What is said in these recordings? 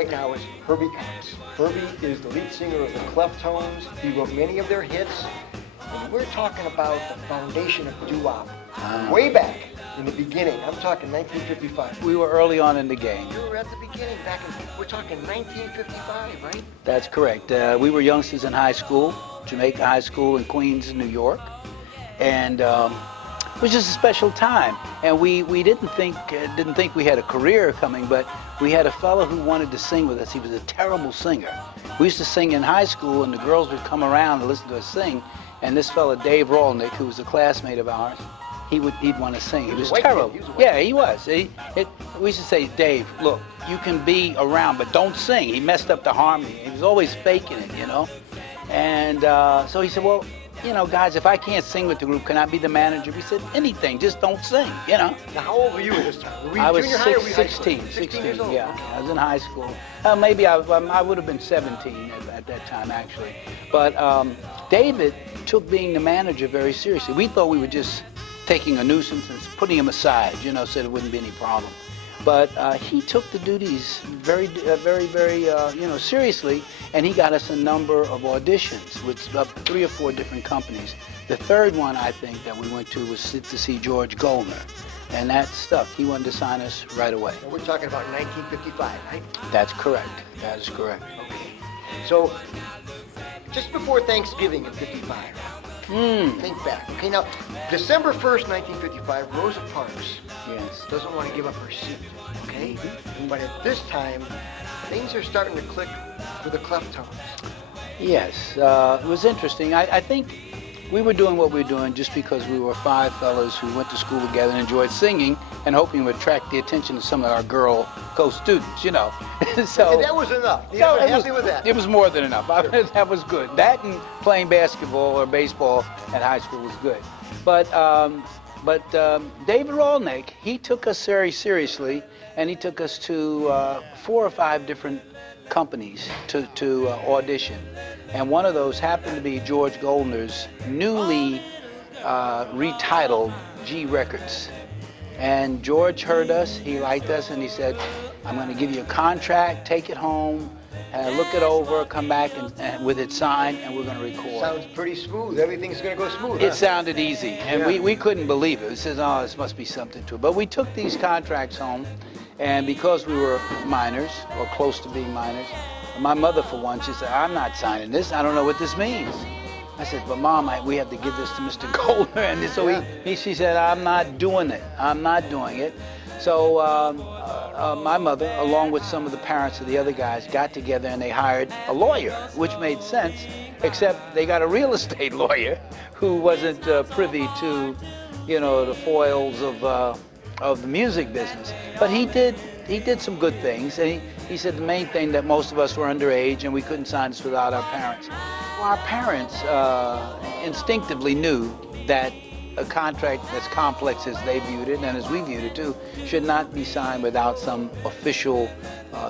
right now is Herbie Cox. Herbie is the lead singer of the Cleftones. He wrote many of their hits. And we're talking about the foundation of Doo Wop. Way back in the beginning. I'm talking 1955. We were early on in the game. You were at the beginning we're talking 1955, right? That's correct. We were youngsters in high school, Jamaica High School in Queens, New York. And it was just a special time, and we didn't think we had a career coming, but we had a fellow who wanted to sing with us. He was a terrible singer. We used to sing in high school, and the girls would come around and listen to us sing. And this fellow Dave Rolnick, who was a classmate of ours, he'd want to sing. He was terrible. Yeah, he was. We used to say, Dave, look, you can be around, but don't sing. He messed up the harmony. He was always faking it, you know. And so he said, well, you know, guys, if I can't sing with the group, can I be the manager? We said, anything, just don't sing, you know. Now, how old were you at this time? Were you I was junior high or were you 16, 16 years old? yeah. Okay. I was in high school. Maybe I would have been 17 at that time, actually. But David took being the manager very seriously. We thought we were just taking a nuisance and putting him aside, you know, so there wouldn't be any problem. But he took the duties very, you know, seriously, and he got us a number of auditions with 3 or 4 different companies. The third one, I think, that we went to was to see George Goldner, and that stuck. He wanted to sign us right away. And we're talking about 1955, right? That's correct. That is correct. Okay. So, just before Thanksgiving in 55, think back. Okay, now, December 1st, 1955, Rosa Parks doesn't want to give up her seat, okay? But at this time, things are starting to click for the Cleftones. Yes, it was interesting. I think we were doing what we were doing just because we were 5 fellas who went to school together and enjoyed singing and hoping to attract the attention of some of our girl co-students, you know. So okay, that was enough. You were happy with that? It was more than enough. That was good. That and playing basketball or baseball at high school was good. But David Rolnick, he took us very seriously, and he took us to 4 or 5 different companies to audition. And one of those happened to be George Goldner's newly retitled G Records. And George heard us, he liked us, and he said, I'm going to give you a contract, take it home, look it over, come back and with it signed, and we're going to record. Sounds pretty smooth. Everything's going to go smooth. It sounded easy, and we couldn't believe it. We said, oh, this must be something to it. But we took these contracts home, and because we were minors, or close to being minors, my mother, for one, she said, I'm not signing this. I don't know what this means. I said, but Mom, we have to give this to Mr. Goldner. And so she said, I'm not doing it. I'm not doing it. So my mother, along with some of the parents of the other guys, got together and they hired a lawyer, which made sense, except they got a real estate lawyer who wasn't privy to, you know, the foils of the music business. But he did some good things. And he said the main thing that most of us were underage and we couldn't sign this without our parents. Well, our parents instinctively knew that a contract as complex as they viewed it and as we viewed it too should not be signed without some official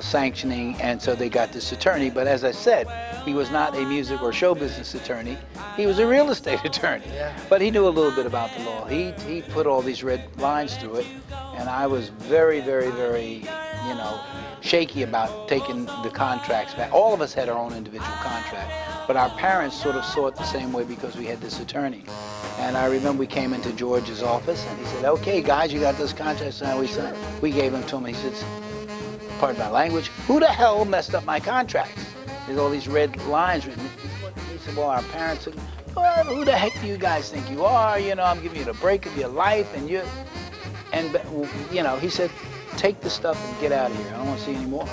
sanctioning, and so they got this attorney. But as I said, he was not a music or show business attorney. He was a real estate attorney. But he knew a little bit about the law. He put all these red lines through it, and I was very, you know, shaky about taking the contracts back. All of us had our own individual contract, but our parents sort of saw it the same way because we had this attorney. And I remember we came into George's office and he said, okay guys, you got this contract signed. We gave them to him. He said, pardon my language, who the hell messed up my contracts? There's all these red lines written. He said, well, our parents said, well, who the heck do you guys think you are? You know, I'm giving you the break of your life, and you know, he said, take the stuff and get out of here. I don't want to see any more.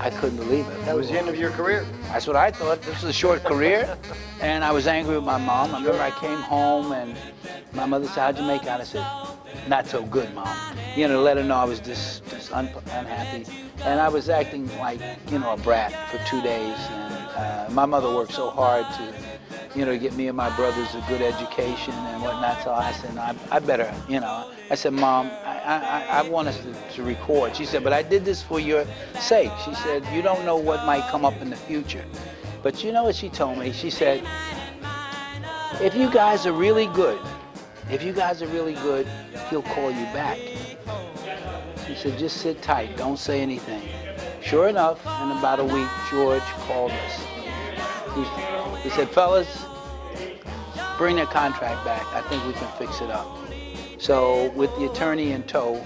I couldn't believe it. That was the end of your career? That's what I thought. This was a short career. And I was angry with my mom. I remember I came home and my mother said, how'd you make out? I said, not so good, Mom. You know, to let her know I was just unhappy. And I was acting like, you know, a brat for 2 days. And my mother worked so hard to, you know, get me and my brothers a good education and whatnot. So I said, no, I better, you know. I said, Mom, I want us to record. She said, but I did this for your sake. She said, you don't know what might come up in the future. But you know what she told me? She said, if you guys are really good, he'll call you back. She said, just sit tight, don't say anything. Sure enough, in about a week, George called us. He said, fellas, bring that contract back. I think we can fix it up. So with the attorney in tow,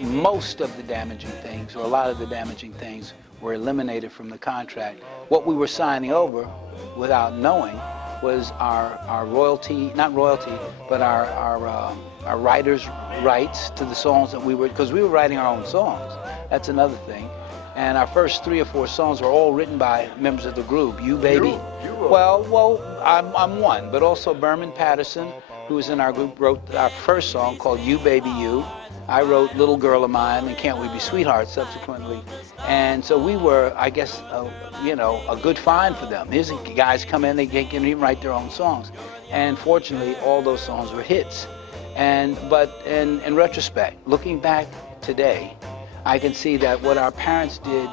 most of the damaging things, or a lot of the damaging things, were eliminated from the contract. What we were signing over, without knowing, was our royalty, not royalty, but our writers' rights to the songs that we were, because we were writing our own songs. That's another thing. And our first 3 or 4 songs were all written by members of the group. You Baby. Well, I'm one, but also Berman Patterson, who was in our group, wrote our first song called You Baby You. I wrote Little Girl of Mine and Can't We Be Sweethearts subsequently. And so we were, I guess, a good find for them. Here's guys come in, they can even write their own songs. And fortunately, all those songs were hits. But in retrospect, looking back today, I can see that what our parents did,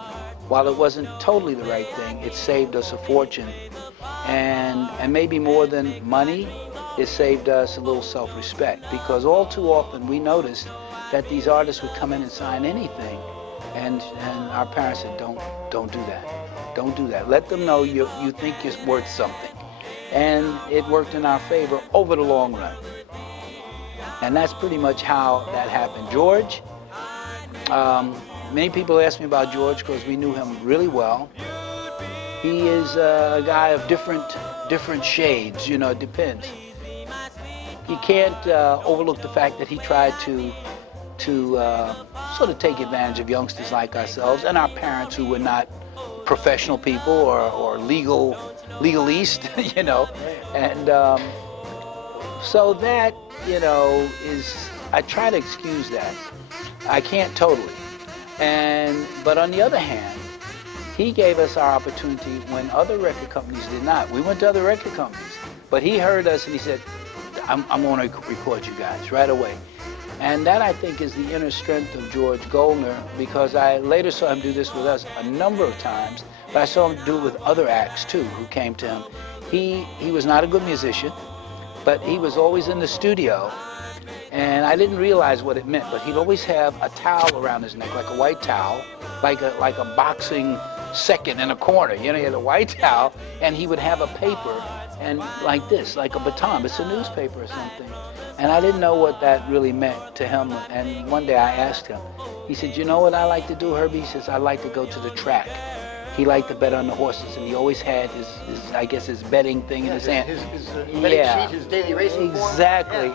while it wasn't totally the right thing, it saved us a fortune. And maybe more than money, it saved us a little self-respect. Because all too often we noticed that these artists would come in and sign anything. And our parents said, don't do that. Don't do that. Let them know you think you're worth something. And it worked in our favor over the long run. And that's pretty much how that happened. George, many people ask me about George because we knew him really well. He is a guy of different shades, it depends. You can't overlook the fact that he tried to sort of take advantage of youngsters like ourselves and our parents who were not professional people or legalese, and so that, is, I try to excuse that. I can't totally. But on the other hand, he gave us our opportunity when other record companies did not. We went to other record companies, but he heard us and he said, I'm going to record you guys right away. And that, I think, is the inner strength of George Goldner, because I later saw him do this with us a number of times, but I saw him do it with other acts, too, who came to him. He was not a good musician, but he was always in the studio, and I didn't realize what it meant, but he'd always have a towel around his neck, like a white towel, like a boxing second in a corner. He had a white towel, and he would have a paper, and like this, like a baton. It's a newspaper or something. And I didn't know what that really meant to him. And one day I asked him, he said, you know what I like to do, Herbie? He says, I like to go to the track. He liked to bet on the horses, and he always had his betting thing in his hand. His betting sheet, his daily racing form.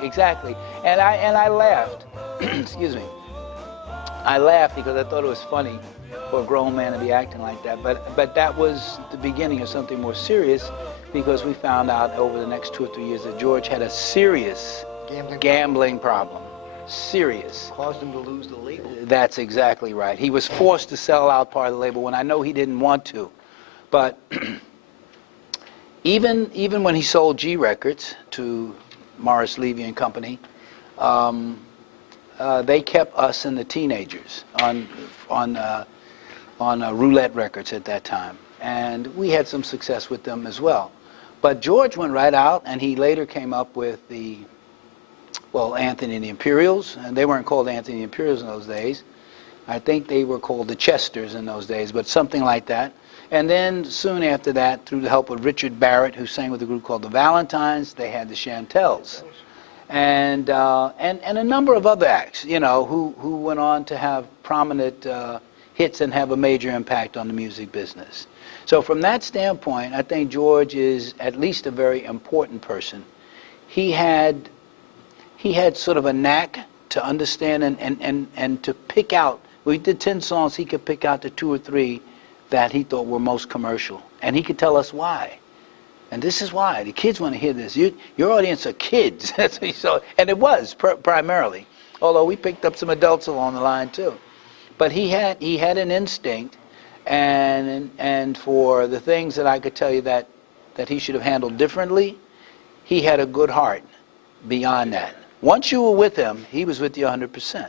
Exactly. And I laughed. Excuse me. I laughed because I thought it was funny for a grown man to be acting like that. But that was the beginning of something more serious, because we found out over the next 2 or 3 years that George had a serious gambling problem. Serious. Caused him to lose the label. That's exactly right. He was forced to sell out part of the label when I know he didn't want to. But even when he sold G Records to Morris Levy and Company, they kept us and the teenagers on Roulette Records at that time. And we had some success with them as well. But George went right out, and he later came up with Anthony and the Imperials, and they weren't called Anthony and the Imperials in those days. I think they were called the Chesters in those days, but something like that. And then soon after that, through the help of Richard Barrett, who sang with a group called the Valentines, they had the Chantels. And a number of other acts, who went on to have prominent hits and have a major impact on the music business. So from that standpoint, I think George is at least a very important person. He had sort of a knack to understand and to pick out. We did 10 songs, he could pick out the 2 or 3 that he thought were most commercial. And he could tell us why. And this is why. The kids want to hear this. Your audience are kids. That's what he saw. And it was primarily, although we picked up some adults along the line too. But he had an instinct, and for the things that I could tell you that he should have handled differently, he had a good heart beyond that. Once you were with him, he was with you 100%.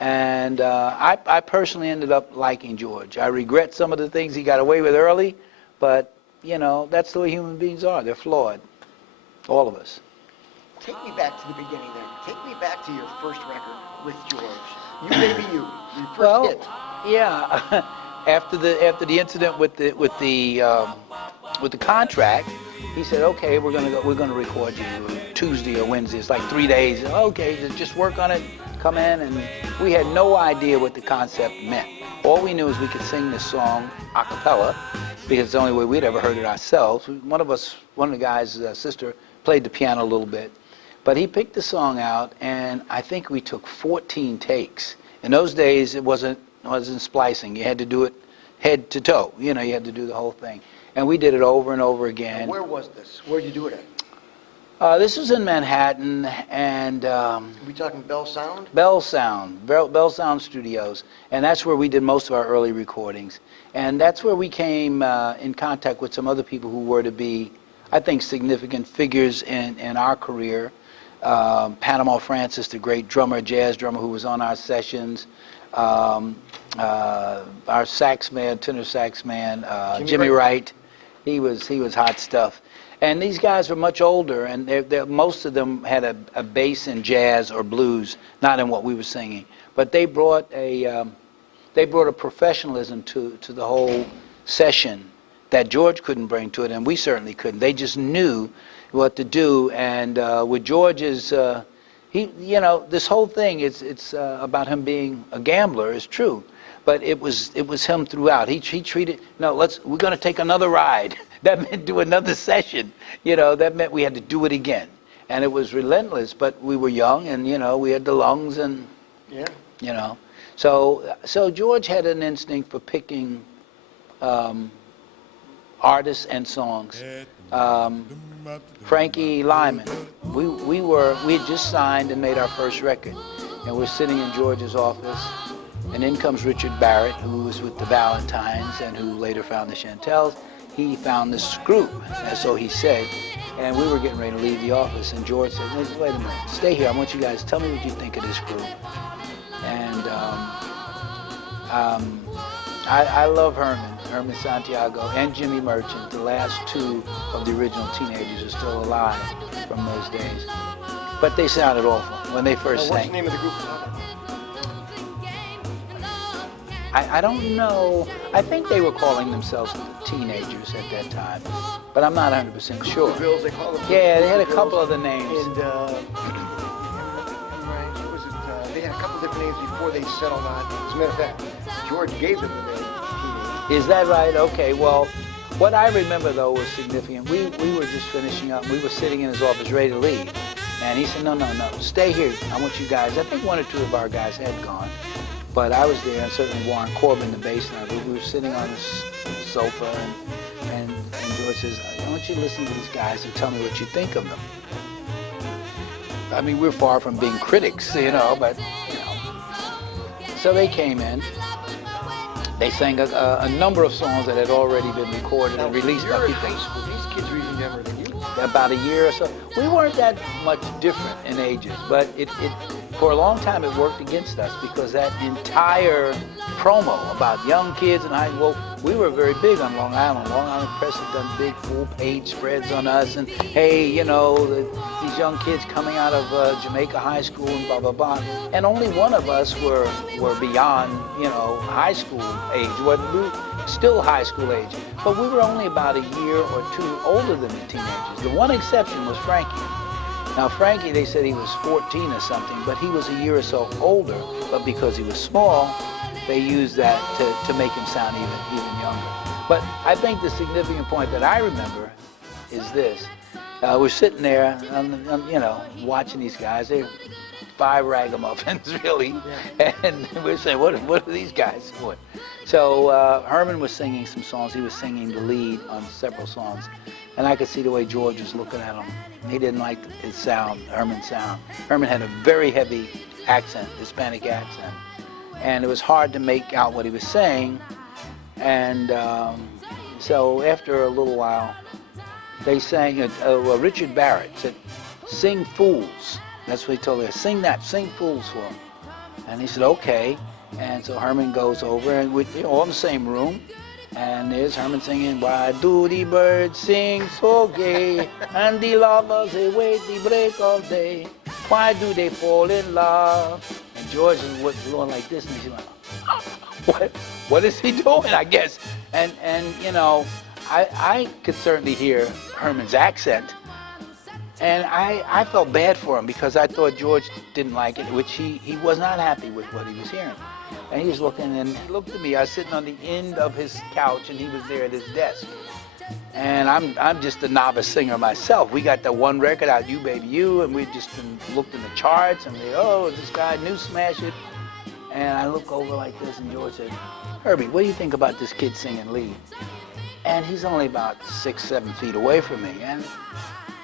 And I personally ended up liking George. I regret some of the things he got away with early, but, that's the way human beings are. They're flawed. All of us. Take me back to the beginning then. Take me back to your first record with George. You Baby You, your first hit. Yeah. after the incident with the contract, he said, okay, we're gonna record you Tuesday or Wednesday. It's like 3 days. Okay, just work on it. Come in, and we had no idea what the concept meant. All we knew is we could sing this song a cappella, because it's the only way we'd ever heard it ourselves. One of the guys' sister played the piano a little bit, but he picked the song out, and I think we took 14 takes. In those days, it wasn't splicing. You had to do it head to toe. You know, you had to do the whole thing. And we did it over and over again. And where was this? Where did you do it at? This was in Manhattan, and Are we talking Bell Sound? Bell Sound Studios, and that's where we did most of our early recordings. And that's where we came in contact with some other people who were to be, I think, significant figures in our career. Panama Francis, the great drummer, jazz drummer, who was on our sessions. Our sax man, tenor sax man, Jimmy Wright. He was hot stuff. And these guys were much older, and most of them had a bass in jazz or blues, not in what we were singing. But they brought a professionalism to the whole session that George couldn't bring to it, and we certainly couldn't. They just knew what to do. And with George's, this whole thing, it's about him being a gambler is true. But it was him throughout. He treated, we're going to take another ride. That meant do another session. That meant we had to do it again. And it was relentless, but we were young, and, we had the lungs, and, So George had an instinct for picking artists and songs. Frankie Lymon, we had just signed and made our first record. And we're sitting in George's office. And in comes Richard Barrett, who was with the Valentines and who later found the Chantels. He found this group, and so he said, and we were getting ready to leave the office, and George said, wait a minute, stay here. I want you guys to tell me what you think of this group. And I love Herman Santiago, and Jimmy Merchant. The last two of the original Teenagers are still alive from those days. But they sounded awful when they first sang. What's the name of the group? I don't know. I think they were calling themselves the Teenagers at that time, but I'm not 100% sure. The Bills, they call them. Yeah, they had a couple other names. And they had a couple different names before they settled on. As a matter of fact, George gave them the name Teenagers. Is that right? Okay. Well, what I remember though was significant. We were just finishing up. We were sitting in his office ready to leave, and he said, no, stay here. I want you guys. I think one or two of our guys had gone. But I was there, and certainly Warren Corbin, the bass player. We were sitting on the sofa, and George says, I want you to listen to these guys and tell me what you think of them. I mean, we're far from being critics, but. So they came in. They sang a number of songs that had already been recorded and released by people. High school. These kids were even younger than you. About a year or so. We weren't that much different in ages, but it for a long time it worked against us, because that entire promo about young kids and we were very big on Long Island. Long Island Press had done big full-page spreads on us, and hey, these young kids coming out of Jamaica High School and blah blah blah. And only one of us were beyond high school age. Still high school age, but we were only about a year or two older than the Teenagers. The one exception was Frankie. Now Frankie, they said he was 14 or something, but he was a year or so older, but because he was small, they used that to make him sound even younger. But I think the significant point that I remember is this. We're sitting there, watching these guys. They're 5 ragamuffins, really, and we're saying, what are these guys doing? So Herman was singing some songs. He was singing the lead on several songs. And I could see the way George was looking at him. He didn't like his sound, Herman's sound. Herman had a very heavy accent, Hispanic accent. And it was hard to make out what he was saying. And so after a little while, they sang, Richard Barrett said, sing Fools. That's what he told her, sing Fools for him. And he said, okay. And so Herman goes over, and we're all in the same room, and there's Herman singing, why do the birds sing so gay, and the lovers they wait the break of day, why do they fall in love? And George was going like this, and he's like, what is he doing, I guess. And you know, I could certainly hear Herman's accent. And I felt bad for him because I thought George didn't like it, which he was not happy with what he was hearing. And he was looking, and he looked at me. I was sitting on the end of his couch, and he was there at his desk. And I'm just a novice singer myself. We got that one record out, You Baby You, and we just looked in the charts, and we, oh, this guy new smash it. And I look over like this, and George said, Herbie, what do you think about this kid singing lead? And he's only about 6, 7 feet away from me. And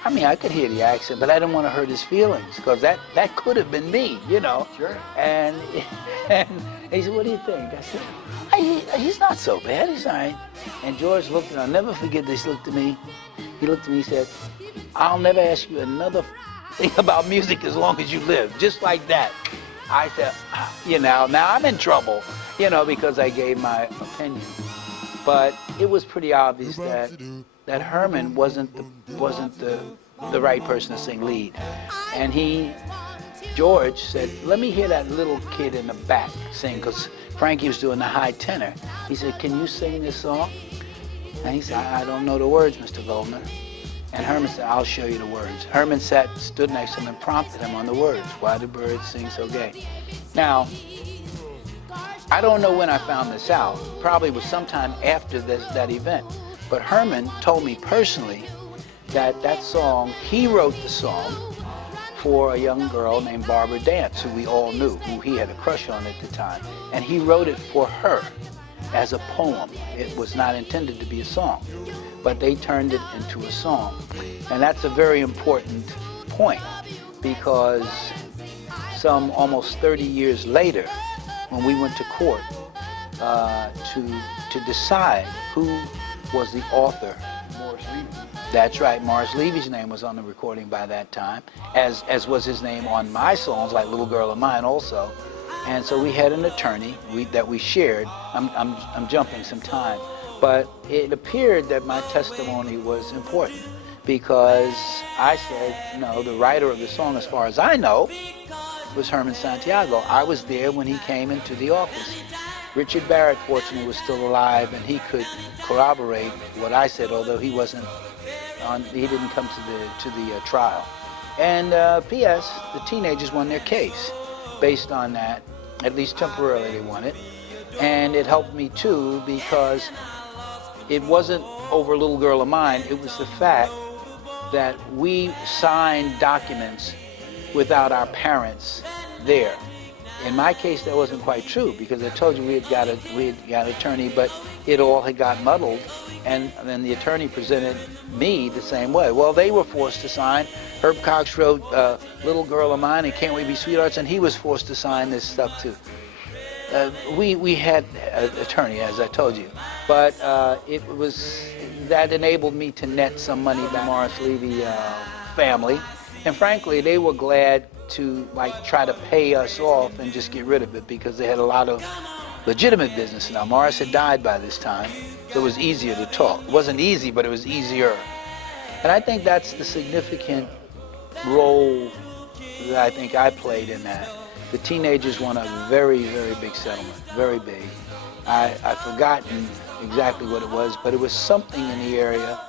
I mean, I could hear the accent, but I didn't want to hurt his feelings, because that could have been me, you know. Sure. And he said, what do you think? I said, he's not so bad, he's all right. And George looked, and I'll never forget this, he looked at me, he said, I'll never ask you another thing about music as long as you live, just like that. I said, you know, now I'm in trouble, you know, because I gave my opinion. But it was pretty obvious that Herman wasn't the right person to sing lead. And George said, let me hear that little kid in the back sing, because Frankie was doing the high tenor. He said, can you sing this song? And he said, I don't know the words, Mr. Goldner. And Herman said, I'll show you the words. Herman stood next to him and prompted him on the words. Why do birds sing so gay? Now, I don't know when I found this out. Probably was sometime after that event. But Herman told me personally that song, he wrote the song for a young girl named Barbara Dance, who we all knew, who he had a crush on at the time. And he wrote it for her as a poem. It was not intended to be a song, but they turned it into a song. And that's a very important point, because some almost 30 years later, when we went to court to decide who was the author. Morris Levy. That's right, Morris Levy's name was on the recording by that time, as was his name on my songs, like Little Girl of Mine also. And so we had an attorney that we shared. I'm jumping some time, but it appeared that my testimony was important, because I said, no, the writer of the song, as far as I know, was Herman Santiago. I was there when he came into the office. Richard Barrett, fortunately, was still alive, and he could corroborate what I said, although he wasn't he didn't come to the trial. And P.S., the teenagers won their case based on that. At least temporarily they won it. And it helped me too, because it wasn't over Little Girl of Mine, it was the fact that we signed documents without our parents there. In my case, that wasn't quite true, because I told you we had got an attorney, but it all had got muddled, and then the attorney presented me the same way. Well, they were forced to sign. Herb Cox wrote Little Girl of Mine and Can't We Be Sweethearts, and he was forced to sign this stuff too. We had an attorney, as I told you, but that enabled me to net some money to Morris Levy family, and frankly, they were glad to try to pay us off and just get rid of it, because they had a lot of legitimate business. Now, Morris had died by this time, so it was easier to talk. It wasn't easy, but it was easier. And I think that's the significant role that I think I played in that. The teenagers won a very, very big settlement, very big. I've forgotten exactly what it was, but it was something in the area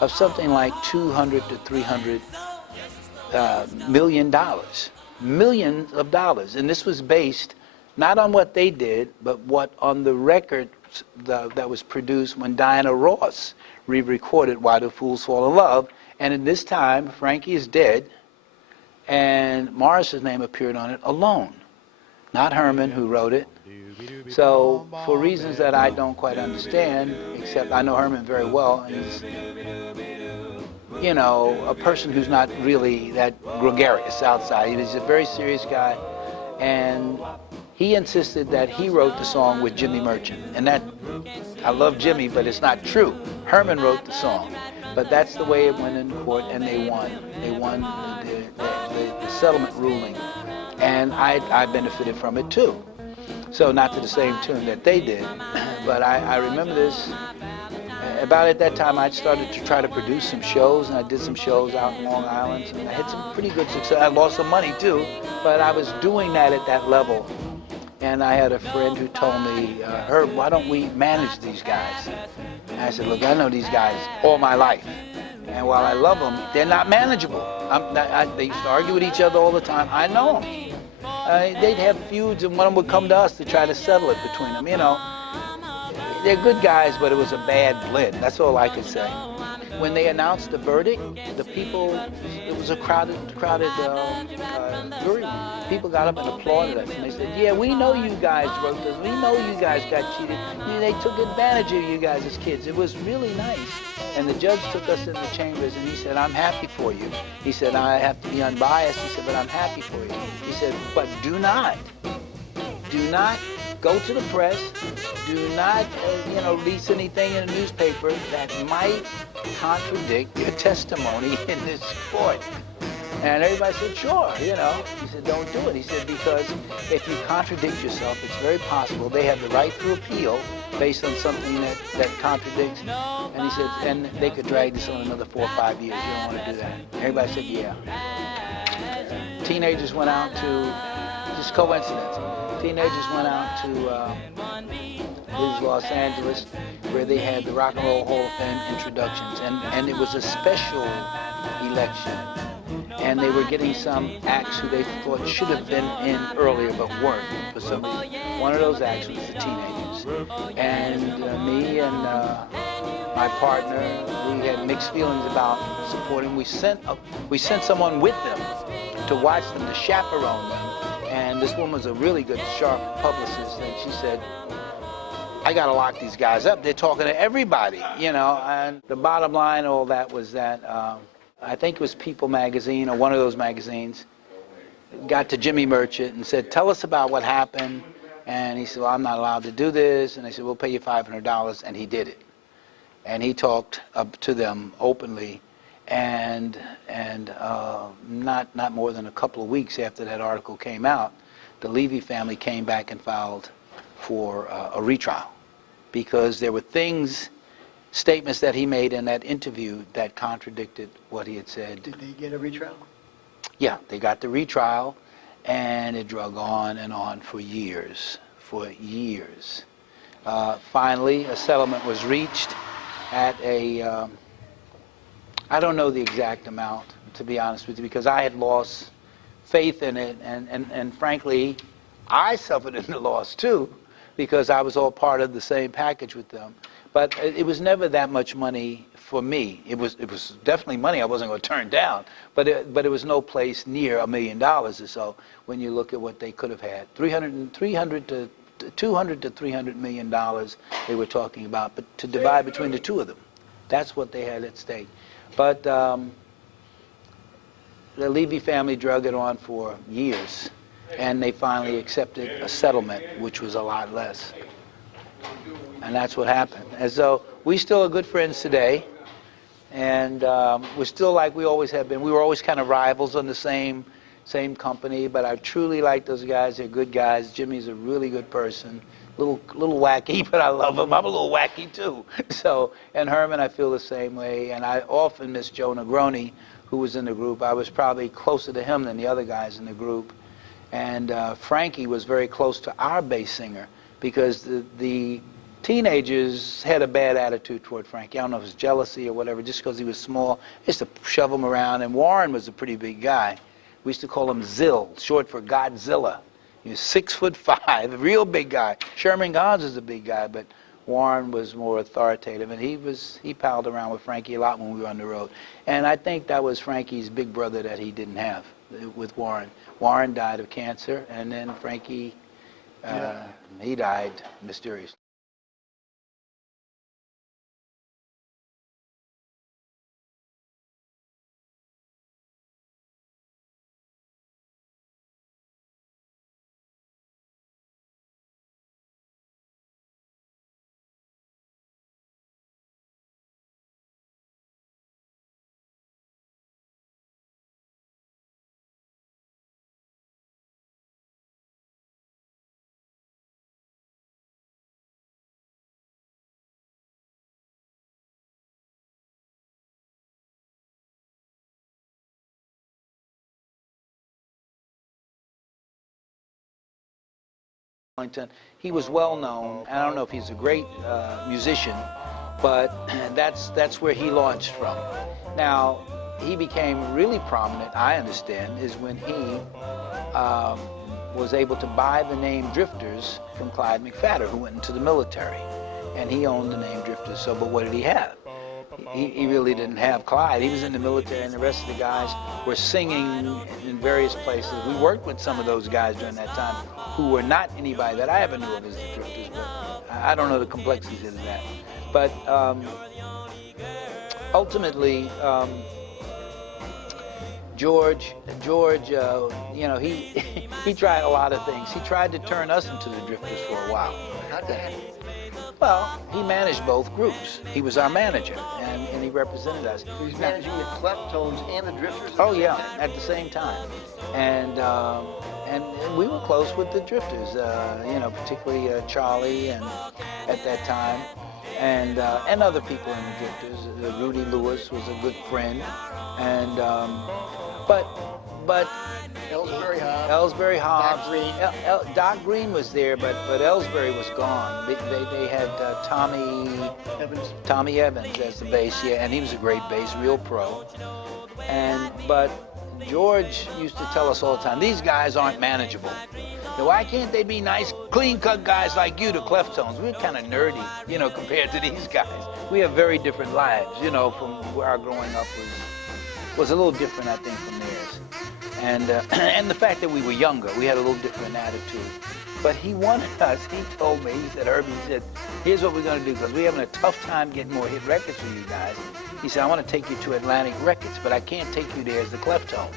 of something like $200 to $300 million, millions of dollars. And this was based not on what they did, but on the record that was produced when Diana Ross re-recorded Why Do Fools Fall in Love. And in this time, Frankie is dead, and Morris's name appeared on it alone, not Herman, who wrote it. So for reasons that I don't quite understand, except I know Herman very well, and he's, you know, a person who's not really that gregarious outside. He's a very serious guy, and he insisted that he wrote the song with Jimmy Merchant. And that, I love Jimmy, but it's not true. Herman wrote the song. But that's the way it went in court, and they won. They won the settlement ruling. And I benefited from it too. So not to the same tune that they did, but I remember this. About at that time, I'd started to try to produce some shows, and I did some shows out in Long Island. And I had some pretty good success. I lost some money too, but I was doing that at that level. And I had a friend who told me, Herb, why don't we manage these guys? And I said, look, I know these guys all my life. And while I love them, they're not manageable. They used to argue with each other all the time. I know them. They'd have feuds, and one of them would come to us to try to settle it between them. You know, they're good guys, but it was a bad blend. That's all I could say. When they announced the verdict, the people, it was a crowded jury room. People got up and applauded us, and they said, yeah, we know you guys wrote this. We know you guys got cheated. They took advantage of you guys as kids. It was really nice. And the judge took us in the chambers, and he said, I'm happy for you. He said, I have to be unbiased. He said, but I'm happy for you. He said, but do not go to the press. Do not, release anything in a newspaper that might contradict your testimony in this court. And everybody said, sure, He said, don't do it. He said, because if you contradict yourself, it's very possible they have the right to appeal based on something that contradicts. And he said, and they could drag this on another 4 or 5 years. You don't want to do that. Everybody said, yeah. Teenagers went out to, just coincidence, teenagers went out to Los Angeles, where they had the Rock and Roll Hall of Fame introductions. And it was a special election. And they were getting some acts who they thought should have been in earlier but weren't for some reason. One of those acts was the teenagers. And me and my partner, we had mixed feelings about supporting. We sent someone with them to watch them, to chaperone them. And this woman was a really good, sharp publicist, and she said, I got to lock these guys up. They're talking to everybody, And the bottom line of all that was that I think it was People magazine or one of those magazines got to Jimmy Merchant and said, tell us about what happened. And he said, well, I'm not allowed to do this. And they said, we'll pay you $500. And he did it. And he talked up to them openly. And not more than a couple of weeks after that article came out, the Levy family came back and filed for a retrial because there were statements that he made in that interview that contradicted what he had said. Did they get a retrial? Yeah, they got the retrial, and it drug on and on for years. Finally, a settlement was reached at I don't know the exact amount, to be honest with you, because I had lost faith in it, and frankly, I suffered in the loss too, because I was all part of the same package with them. But it was never that much money for me. It was definitely money I wasn't going to turn down, but it was no place near $1 million or so when you look at what they could have had. 200 to $300 million they were talking about, but to divide between the two of them. That's what they had at stake. But the Levy family drug it on for years, and they finally accepted a settlement, which was a lot less. And that's what happened. And so we still are good friends today, and we're still like we always have been. We were always kind of rivals on the same company, but I truly like those guys. They're good guys. Jimmy's a really good person. Little wacky, but I love him. I'm a little wacky too. So, and Herman, I feel the same way. And I often miss Joe Negroni, who was in the group. I was probably closer to him than the other guys in the group. And Frankie was very close to our bass singer because the teenagers had a bad attitude toward Frankie. I don't know if it was jealousy or whatever, just because he was small. They used to shove him around. And Warren was a pretty big guy. We used to call him Zill, short for Godzilla. He was 6'5", a real big guy. Sherman Gons was a big guy, but Warren was more authoritative, and he palled around with Frankie a lot when we were on the road. And I think that was Frankie's big brother that he didn't have with Warren. Warren died of cancer, and then Frankie, he died mysteriously. He was well known. I don't know if he's a great musician, but that's where he launched from. Now, he became really prominent, I understand, is when he was able to buy the name Drifters from Clyde McPhatter, who went into the military. And he owned the name Drifters, so, but what did he have? He really didn't have Clyde. He was in the military, and the rest of the guys were singing in various places. We worked with some of those guys during that time who were not anybody that I ever knew of as the Drifters, but I don't know the complexities of that. But ultimately, George, you know, he tried a lot of things. He tried to turn us into the Drifters for a while. How'd that happen? Well, he managed both groups. He was our manager, and he represented us. So he's managing the Cleftones and the Drifters? Oh yeah, at the same time. And we were close with the Drifters, you know, particularly Charlie and at that time, and other people in the Drifters. Rudy Lewis was a good friend, and but Ellsbury Hobbs. Doc Green. Doc Green was there, but Ellsbury was gone. They had Tommy Evans as the bass, yeah, and he was a great bass, real pro. But George used to tell us all the time, these guys aren't manageable. Now, why can't they be nice, clean-cut guys like you, the Cleftones? We're kind of nerdy, you know, compared to these guys. We have very different lives, you know, from where our growing up was a little different, I think, from theirs. And the fact that we were younger, we had a little different attitude. But he wanted us, he told me, he said, Herbie, he said, here's what we're going to do, because we're having a tough time getting more hit records for you guys. He said, I want to take you to Atlantic Records, but I can't take you there as the Cleftones.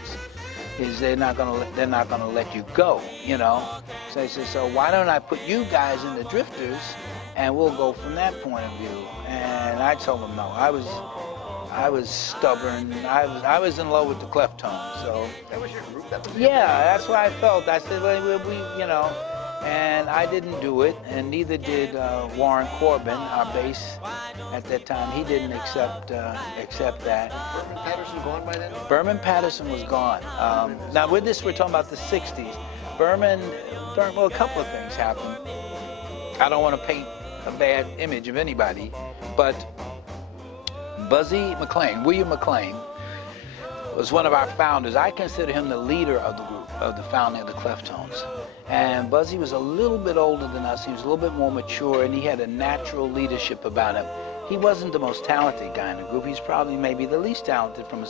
They're not going to let you go, you know. So he said, so why don't I put you guys in the Drifters, and we'll go from that point of view. And I told him no. I was stubborn. I was in love with the Cleftones. So That was your group? yeah, that's what I felt. I said, well, we you know, and I didn't do it, and neither did Warren Corbin, our bass at that time. He didn't accept that. Berman Patterson gone by then? Berman Patterson was gone. Now with this, we're talking about the 60s. Well, a couple of things happened. I don't want to paint a bad image of anybody, but Buzzie McClain, William McClain, was one of our founders. I consider him the leader of the group, of the founding of the Cleftones. And Buzzie was a little bit older than us. He was a little bit more mature, and he had a natural leadership about him. He wasn't the most talented guy in the group. He's probably maybe the least talented from a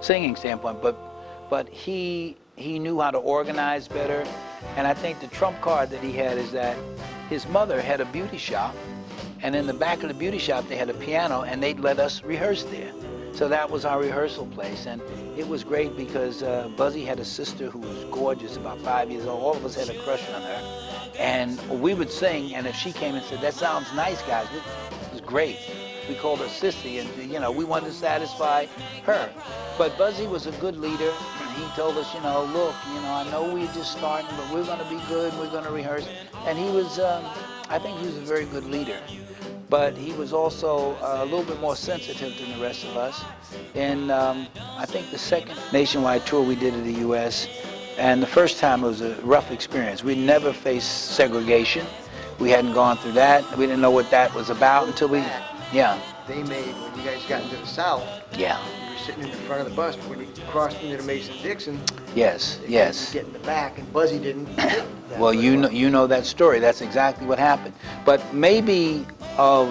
singing standpoint, but he knew how to organize better. And I think the trump card that he had is that his mother had a beauty shop, and in the back of the beauty shop they had a piano, and they'd let us rehearse there. So that was our rehearsal place, and it was great because Buzzie had a sister who was gorgeous, about 5 years old. All of us had a crush on her, and we would sing, and if she came and said, that sounds nice, guys, it was great. We called her Sissy, and you know, we wanted to satisfy her. But Buzzie was a good leader. He told us, you know, look, you know, I know we're just starting, but we're going to be good, we're going to rehearse. And he was, I think he was a very good leader. But he was also a little bit more sensitive than the rest of us. And I think the second nationwide tour we did in the U.S., and the first time it was a rough experience. We never faced segregation. We hadn't gone through that. We didn't know what that was about until we, yeah. They made, when you guys got into the South, yeah. You were sitting in the front of the bus, but when you crossed into the Mason-Dixon, yes, yes. You get in the back, and Buzzie didn't fit that well, way. you know that story. That's exactly what happened. But maybe of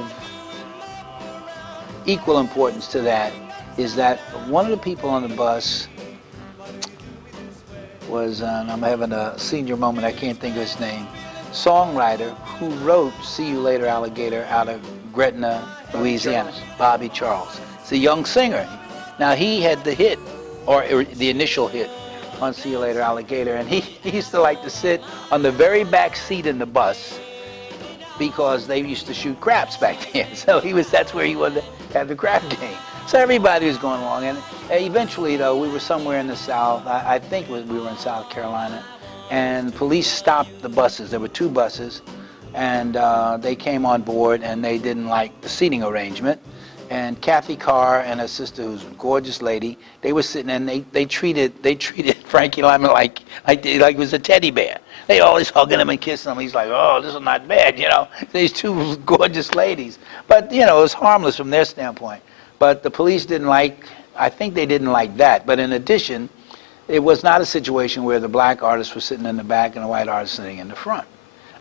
equal importance to that is that one of the people on the bus was, and I'm having a senior moment, I can't think of his name, songwriter who wrote See You Later Alligator out of Gretna, Louisiana, Bobby Charles. It's a young singer. Now he had the hit, or the initial hit on See You Later Alligator, and he used to like to sit on the very back seat in the bus because they used to shoot craps back then. So that's where he wanted to have the crap game. So everybody was going along, and eventually, though, we were somewhere in the South. I think we were in South Carolina, and police stopped the buses. There were 2 buses, and they came on board, and they didn't like the seating arrangement, and Kathy Carr and her sister, who's a gorgeous lady, they were sitting and they treated Frankie Lymon like he was a teddy bear. They always hugging him and kissing him. He's like, oh, this is not bad, you know. These two gorgeous ladies. But, you know, it was harmless from their standpoint. But the police I think they didn't like that. But in addition, it was not a situation where the black artists were sitting in the back and the white artists sitting in the front.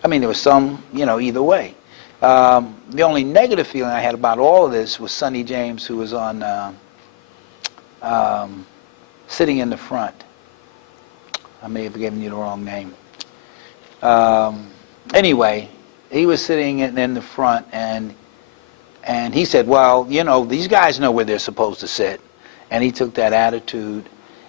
I mean, there was some, you know, either way. The only negative feeling I had about all of this was Sonny James, who was on sitting in the front. I may have given you the wrong name. Anyway, he was sitting in the front, and he said, well, you know, these guys know where they're supposed to sit. And he took that attitude,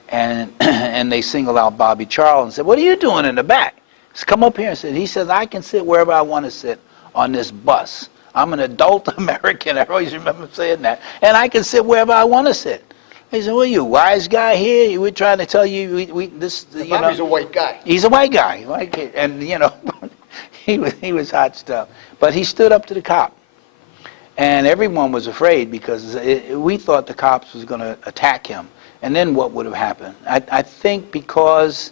and and they singled out Bobby Charles and said, what are you doing in the back? He said, come up here and sit. He says, I can sit wherever I want to sit on this bus. I'm an adult American. I always remember saying that. And I can sit wherever I want to sit. He said, well, you wise guy here? We're trying to tell you, Bobby's a white guy. He's a white guy. And, you know, he was hot stuff. But he stood up to the cop. And everyone was afraid because we thought the cops was going to attack him. And then what would have happened? I think because,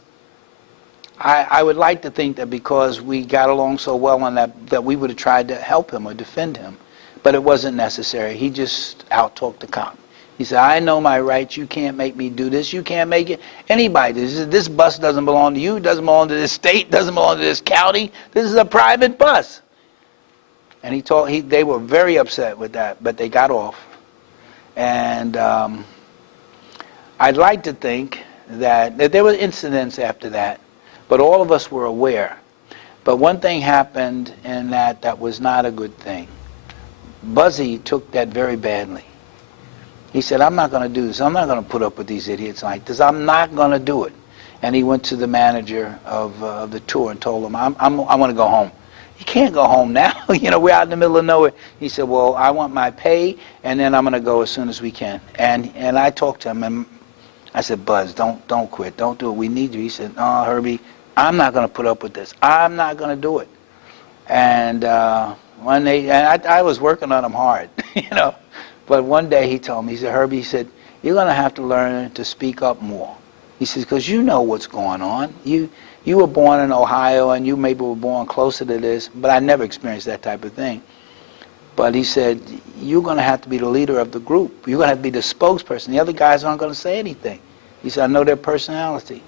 I would like to think that because we got along so well on that we would have tried to help him or defend him. But it wasn't necessary. He just out-talked the cop. He said, I know my rights. You can't make me do this. You can't make it. Anybody. This bus doesn't belong to you. Doesn't belong to this state. Doesn't belong to this county. This is a private bus. And they were very upset with that, but they got off. And I'd like to think that there were incidents after that, but all of us were aware. But one thing happened in that was not a good thing. Buzzie took that very badly. He said, I'm not going to do this. I'm not going to put up with these idiots like this. I'm not going to do it. And he went to the manager of the tour and told him, I want to go home. You can't go home now. You know, we're out in the middle of nowhere. He said, well, I want my pay, and then I'm going to go as soon as we can. And I talked to him, and I said, Buzz, don't quit. Don't do it. We need you. He said, no, Herbie, I'm not going to put up with this. I'm not going to do it. And one day, and I was working on him hard, you know. But one day he told me, he said, Herbie, he said, you're going to have to learn to speak up more. He says, because you know what's going on. You were born in Ohio, and you maybe were born closer to this, but I never experienced that type of thing. But he said, you're going to have to be the leader of the group. You're going to have to be the spokesperson. The other guys aren't going to say anything. He said, I know their personality.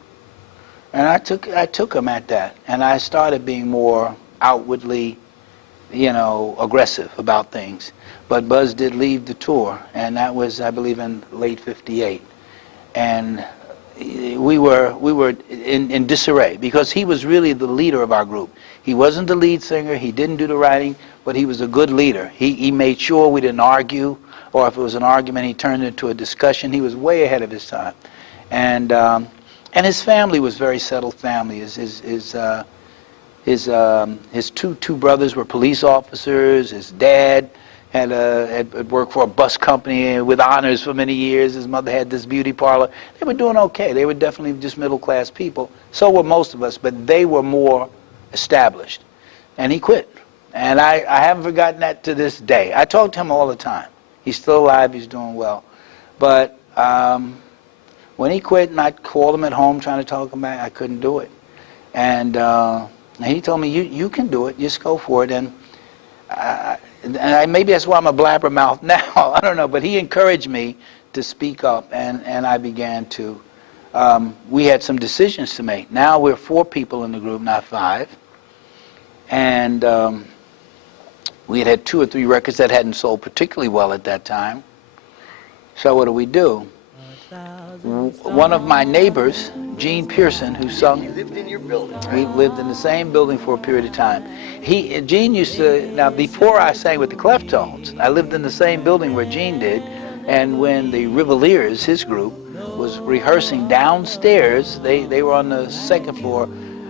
And I took him at that, and I started being more outwardly, you know, aggressive about things. But Buzz did leave the tour, and that was, I believe, in late '58. And we were in disarray because he was really the leader of our group. He wasn't the lead singer. He didn't do the writing, but he was a good leader. He made sure we didn't argue, or if it was an argument, he turned it into a discussion. He was way ahead of his time. And his family was very settled family. His two brothers were police officers. His dad had worked for a bus company with honors for many years. His mother had this beauty parlor. They were doing okay. They were definitely just middle-class people. So were most of us, but they were more established. And he quit. And I haven't forgotten that to this day. I talk to him all the time. He's still alive. He's doing well. But when he quit and I called him at home trying to talk him back, I couldn't do it. And he told me, you can do it. Just go for it. And maybe that's why I'm a blabbermouth now. I don't know. But he encouraged me to speak up, and I began to. We had some decisions to make. Now we're 4 people in the group, not 5. And we had 2 or 3 records that hadn't sold particularly well at that time. So what do? One of my neighbors, Gene Pearson, who sung... He lived in your building, right? We lived in the same building for a period of time. Gene used to... Now, before I sang with the Cleftones, I lived in the same building where Gene did, and when the Rivaliers, his group, was rehearsing downstairs, they were on the 2nd floor.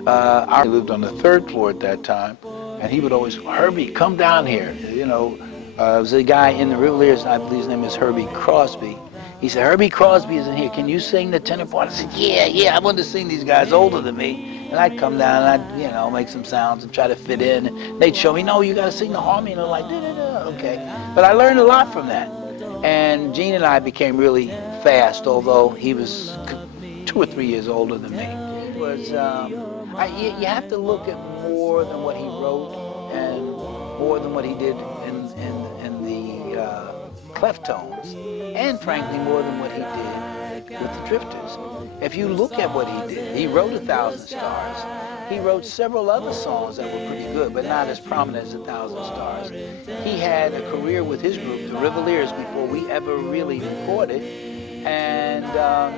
I lived on the 3rd floor at that time, and he would always, Herbie, come down here. You know, there was a guy in the Rivaliers, I believe his name is Herbie Crosby. He said, Herbie Crosby is in here. Can you sing the tenor part? I said, yeah, I want to sing these guys older than me. And I'd come down and I'd, you know, make some sounds and try to fit in. And they'd show me, no, you got to sing the harmony. And I'm like, okay. But I learned a lot from that. And Gene and I became really fast, although he was 2 or 3 years older than me. It was, you have to look at more than what he wrote and more than what he did in the Cleftones, and frankly more than what he did with the Drifters. If you look at what he did, he wrote 1,000 Stars. He wrote several other songs that were pretty good, but not as prominent as 1,000 Stars. He had a career with his group, the Rivaliers, before we ever really recorded, and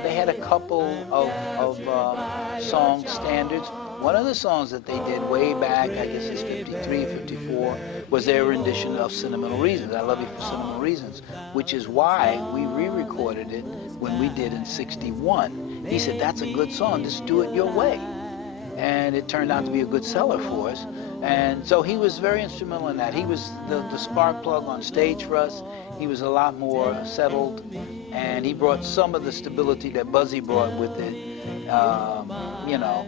they had a couple of song standards. One of the songs that they did way back, I guess it's 53, 54, was their rendition of Sentimental Reasons, I Love You for Sentimental Reasons, which is why we re-recorded it when we did in 61. He said, that's a good song, just do it your way. And it turned out to be a good seller for us. And so he was very instrumental in that. He was the spark plug on stage for us. He was a lot more settled, and he brought some of the stability that Buzzie brought with it, you know.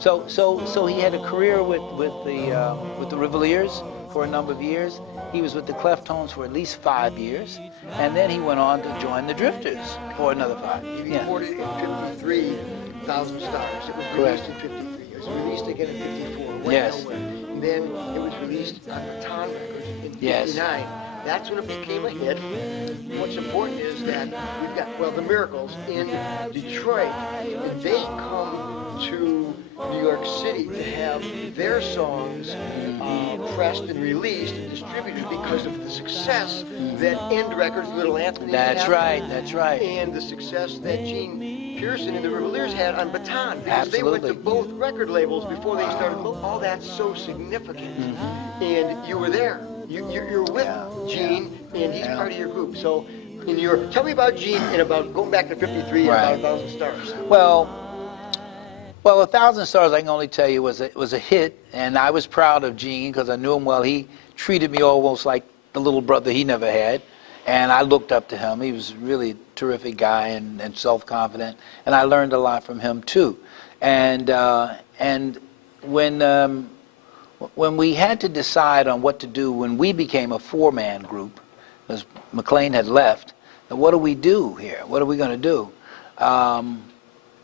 So he had a career with the Rivaliers for a number of years. He was with the Cleftones for at least 5 years, and then he went on to join the Drifters for another 5. He recorded in 53, 1,000 Stars. It was released in 53. It was released again in 54. Yes. And then it was released on Baton Records in 59. Yes. That's when it became a hit. What's important is that we've got, well, the Miracles in Detroit, and they come to New York City to have their songs pressed and released and distributed because of the success that End Records, Little Anthony That's had. right, that's right. And the success that Gene Pearson and the Rivaliers had on Baton, because Absolutely. they went to both record labels before they started. All that's so significant. And you were there. You're with Gene, and he's part of your group. So, tell me about Gene and about going back to 53 and about 1,000 Stars. Well, 1,000 Stars, I can only tell you, was a hit, and I was proud of Gene because I knew him well. He treated me almost like the little brother he never had, and I looked up to him. He was really a terrific guy and self-confident, and I learned a lot from him too. And when we had to decide on what to do when we became a 4-man group, because McClain had left, then what do we do here? What are we going to do?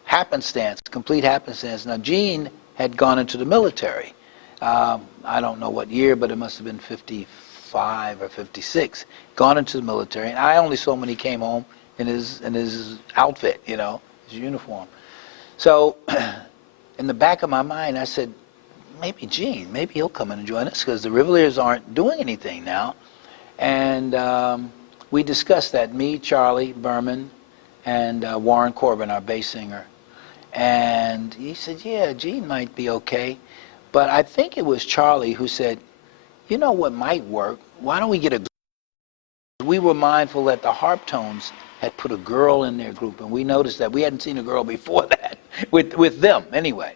Happenstance, complete happenstance. Now, Gene had gone into the military. I don't know what year, but it must have been 55 or 56. Gone into the military, and I only saw him when he came home in his outfit, you know, his uniform. So, in the back of my mind, I said, maybe Gene, maybe he'll come in and join us because the Rivaliers aren't doing anything now. And we discussed that, me, Charlie, Berman, and Warren Corbin, our bass singer. And he said, yeah, Gene might be okay. But I think it was Charlie who said, you know what might work? Why don't we get a girl? We were mindful that the Harptones had put a girl in their group, and we noticed that we hadn't seen a girl before that, with them anyway.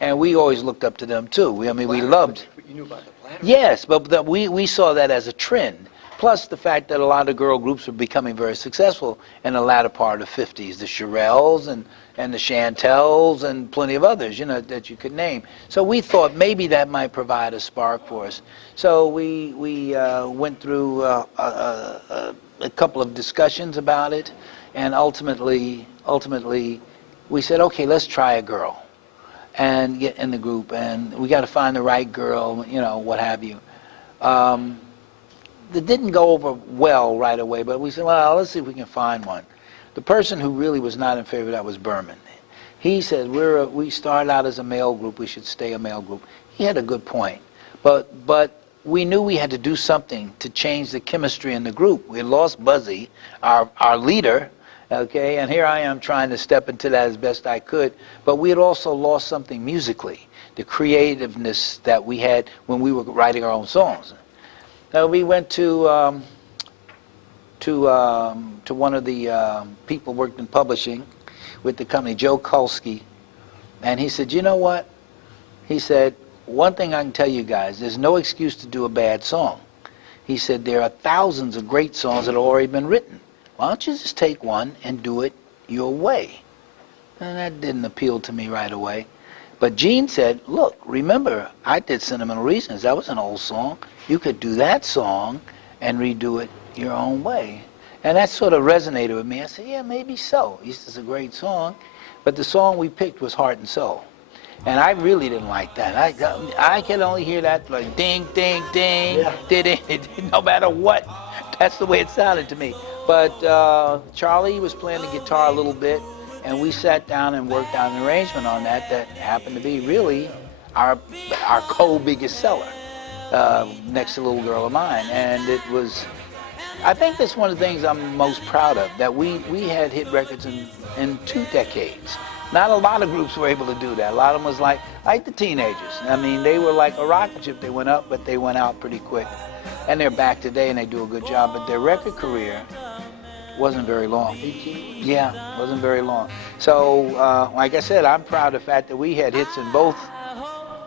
And we always looked up to them too. We loved. But you knew about the Platter? Yes, but we saw that as a trend. Plus the fact that a lot of girl groups were becoming very successful in the latter part of the 50s. The Shirelles and the Chantels and plenty of others, you know, that you could name. So we thought maybe that might provide a spark for us. So we went through a couple of discussions about it, and ultimately we said, okay, let's try a girl and get in the group, and we got to find the right girl, you know, what have you. That didn't go over well right away, but we said, well, let's see if we can find one. The person who really was not in favor of that was Berman. He said, we started out as a male group, we should stay a male group. He had a good point, but we knew we had to do something to change the chemistry in the group. We had lost Buzzie, our leader, okay, and here I am trying to step into that as best I could, but we had also lost something musically, the creativeness that we had when we were writing our own songs. Now we went to one of the people worked in publishing with the company, Joe Kulski, and he said, you know what? He said, one thing I can tell you guys, there's no excuse to do a bad song. He said, there are thousands of great songs that have already been written. Why don't you just take one and do it your way? And that didn't appeal to me right away. But Gene said, look, remember, I did Sentimental Reasons. That was an old song. You could do that song and redo it your own way. And that sort of resonated with me. I said, yeah, maybe so. This is a great song. But the song we picked was Heart and Soul. And I really didn't like that. I could only hear that like ding, ding, ding, ding, no matter what. That's the way it sounded to me. But Charlie was playing the guitar a little bit, and we sat down and worked out an arrangement on that happened to be really our co-biggest seller, next to Little Girl of Mine. And it was, I think that's one of the things I'm most proud of, that we had hit records in 2 decades. Not a lot of groups were able to do that. A lot of them was like the Teenagers. I mean, they were like a rocket ship. They went up, but they went out pretty quick. And they're back today, and they do a good job. But their record career wasn't very long. 18? Yeah, wasn't very long. So, like I said, I'm proud of the fact that we had hits in both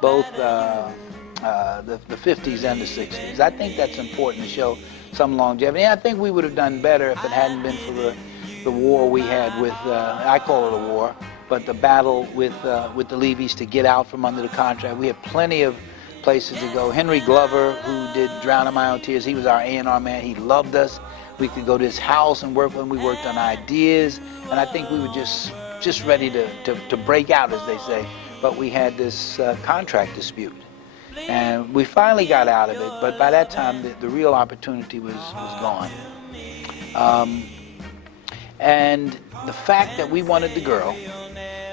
the 50s and the 60s. I think that's important to show some longevity. I think we would have done better if it hadn't been for the war we had with, I call it a war, but the battle with the Levies to get out from under the contract. We had plenty of places to go. Henry Glover, who did Drown in My Own Tears, he was our A&R man. He loved us. We could go to his house and work when we worked on ideas. And I think we were just ready to break out, as they say. But we had this contract dispute. And we finally got out of it, but by that time, the real opportunity was gone. And the fact that we wanted the girl,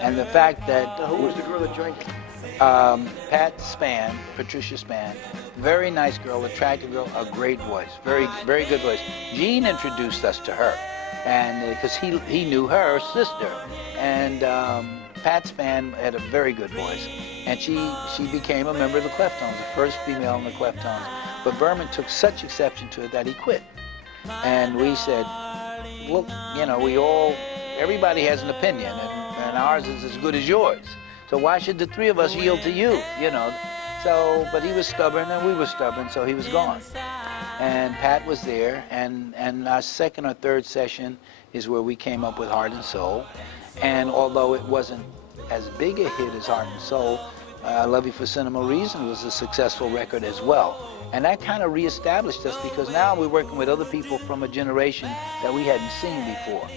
and the fact that... Who was the girl that joined you? Pat Spann, Patricia Spann, very nice girl, attractive girl, a great voice, very, very good voice. Gene introduced us to her, and because he knew her sister, and Pat Spann had a very good voice, and she became a member of the Cleftones, the first female in the Cleftones. But Berman took such exception to it that he quit, and we said, look, you know, everybody has an opinion, and ours is as good as yours. So why should the 3 of us yield to you, you know? So, but he was stubborn and we were stubborn, so he was gone. And Pat was there, and our second or third session is where we came up with Heart and Soul. And although it wasn't as big a hit as Heart and Soul, I Love You for Sentimental Reasons was a successful record as well. And that kind of reestablished us, because now we're working with other people from a generation that we hadn't seen before.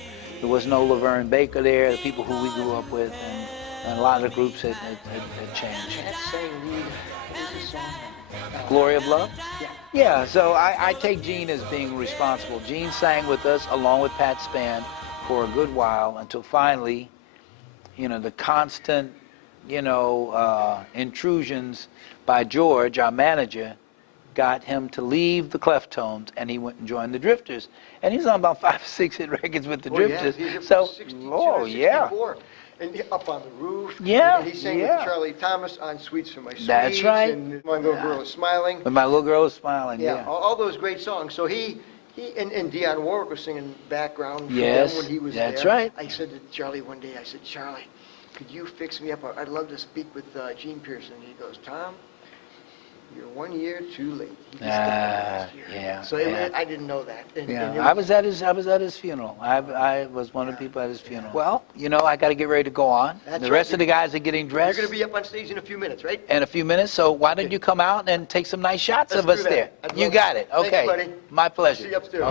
There was no Laverne Baker there, the people who we grew up with, and a lot of the groups had changed. That same lead, what was the song? Glory of Love? Yeah. Yeah, so I take Gene as being responsible. Gene sang with us along with Pat Spann for a good while, until finally, you know, the constant, you know, intrusions by George, our manager, got him to leave the Cleftones, and he went and joined the Drifters. And he's on about 5 or 6 hit records with the Drifters. Yeah, so, 62, yeah. And Up on the Roof. Yeah, and he sang with Charlie Thomas on Sweets for My Sweets. That's right. And My Little Girl Is Smiling. When My Little Girl Is Smiling, yeah. All those great songs. So he and Dionne Warwick was singing background for yes, him when he was that's there. right. I said to Charlie one day, I said, Charlie, could you fix me up? I'd love to speak with Gene Pearson. He goes, Tom, you're 1 year too late. He just last year. Yeah. So I didn't know that. And I was at his funeral. I was one of the people at his funeral. Well, you know, I got to get ready to go on. The rest of the guys are getting dressed. You're going to be up on stage in a few minutes, right? In a few minutes. So why don't you come out and take some nice shots of us there? You got it. Okay. Thank you, buddy. My pleasure. See you upstairs.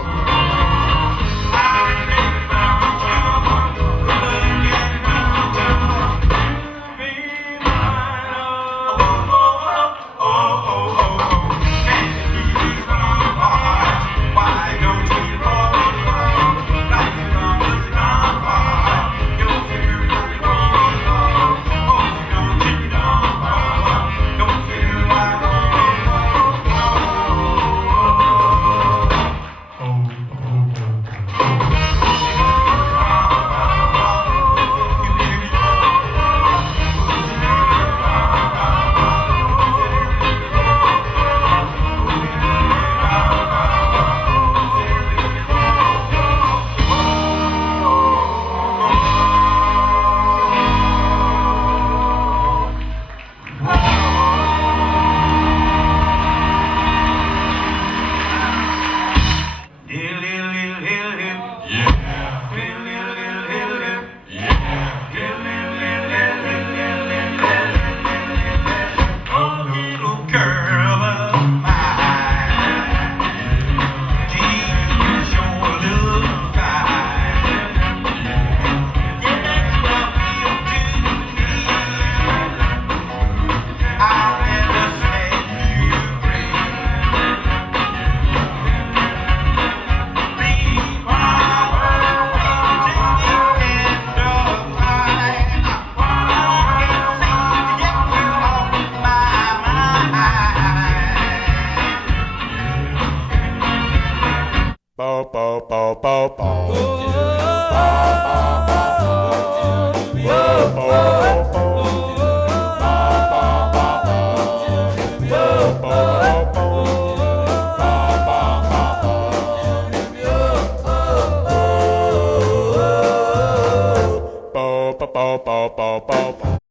ba ba ba ba ba ba.